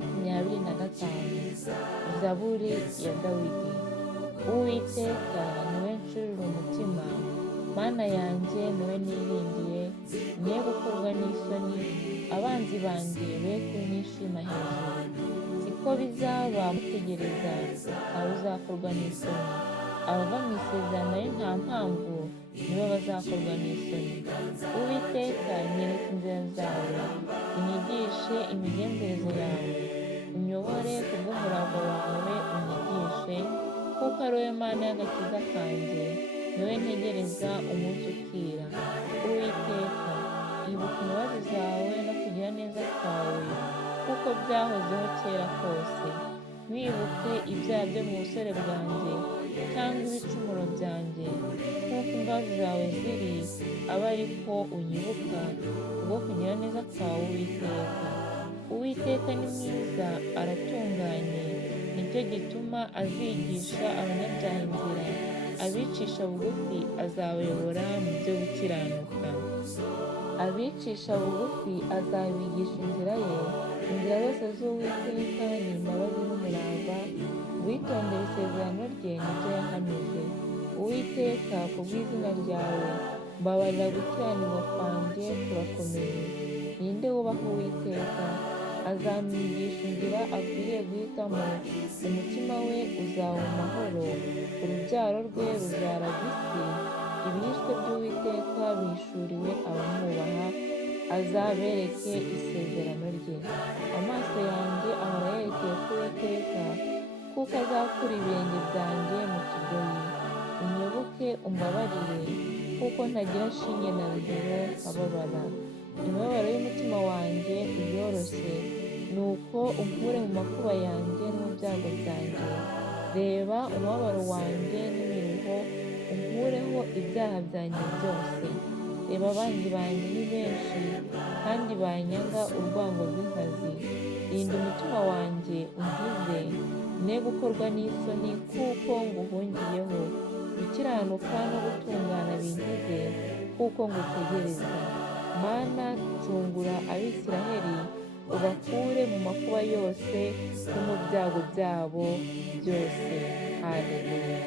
25. Zaburi ya Dawidi. Uwiteka niwe ncurira umutima, Mana yanjye niwe niringiye, niye gukorwa n'isoni, abanzi banjye be kunyishima hejuru. Siko bizaba mutegereza, ntawe uzakorwa n'isoni. Abava mu isezerano ye nta mpamvu, nibo bazakorwa n'isoni. Uwiteka nyereka inzira zawe, unyigishe imigenzereze yawe. Unyobore kubw'umurava wawe unyigishe, kuko ari wowe Mana y'agakiza kanjye, niwe ntegereza umunsi ukira. Uwiteka, ibuka imbabazi zawe no kugira neza kwawe, kuko byahozeho kera kose. Ntiwibuke ibyaha byo mu busore bwanjye, cyangwa ibicumuro byanjye. Nk'uko imbabazi zawe ziri, abe ari ko unyibuka, kubwo kugira neza kwawe Uwiteka. Uwiteka ni mwiza, aratunganye, nicyo gituma azigisha abanyabyaha inzira, abicisha bugufi azabayobora mu byo gukiranuka. Abicisha bugufi azabigisha inzira ye. Inzira zose z'Uwiteka ni imbabazi n'umurava, witondera isezerano rye n'ibyo yahamije. Uwiteka, ku bw'izina ryawe, mbabarira gukiranirwa kwanjye kurakomeye. Ninde wubaha Uwiteka? Azamwigisha inzira akwiriye guhitamo. Umutima we uzaba mu mahoro, urubyaro rwe ruzaraga isi. Ibihishwe by'Uwiteka bihishuriwe abamwubaha, azabereke isezerano rye. Amaso yanjye ahora yerekeye kuri Uwiteka, kuko azakura ibirenge byanjye mu kigoyi. Unyibuke umbabarire, kuko ntagira shinge na rugero nkababara. Imibabaro y'umutima wanjye uyoroshye, nuko unkure mu makuba yanjye no mu byago byanjye. Reba umubabaro wanjye n'imiruho, unkureho ibyaha byanjye byose. Reba abanzi banjye ni benshi, kandi banyanga urwango rw'inkazi. Rinda umutima wanjye unkize, ne gukorwa n'isoni, kuko nguhungiyeho. Gukiranuka no gutungana binkize, kuko ngutegereza. Mana, cungura Abisiraheli, ubakure mu makuba yose no mu byago byabo byose. Haleluya.